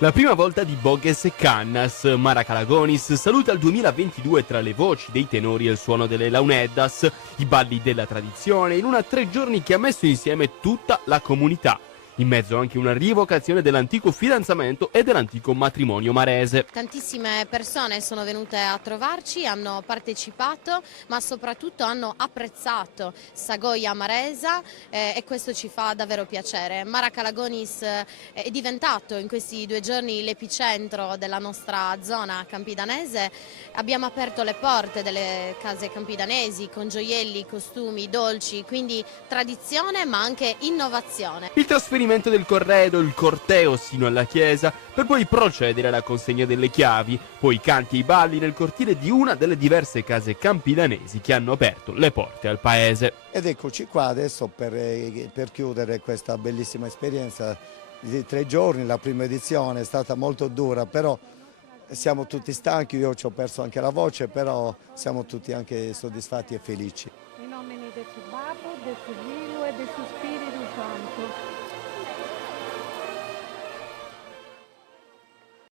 La prima volta di Bogues e Cannas, Mara Calagonis saluta il 2022 tra le voci dei tenori e il suono delle launeddas, i balli della tradizione, in una 3 giorni che ha messo insieme tutta la comunità. In mezzo anche una rievocazione dell'antico fidanzamento e dell'antico matrimonio marese. Tantissime persone sono venute a trovarci, hanno partecipato, ma soprattutto hanno apprezzato Sagoia Maresa e questo ci fa davvero piacere. Mara Calagonis è diventato in questi 2 giorni l'epicentro della nostra zona campidanese. Abbiamo aperto le porte delle case campidanesi con gioielli, costumi, dolci, quindi tradizione ma anche innovazione. Il trasferimento del corredo, il corteo sino alla chiesa, per poi procedere alla consegna delle chiavi, poi i canti e i balli nel cortile di una delle diverse case campidanesi che hanno aperto le porte al paese. Ed eccoci qua adesso per chiudere questa bellissima esperienza di 3 giorni. La prima edizione è stata molto dura, però siamo tutti stanchi, io ci ho perso anche la voce, però siamo tutti anche soddisfatti e felici. In nome del suo Babbo, del suo Figlio e del suo Spirito Santo.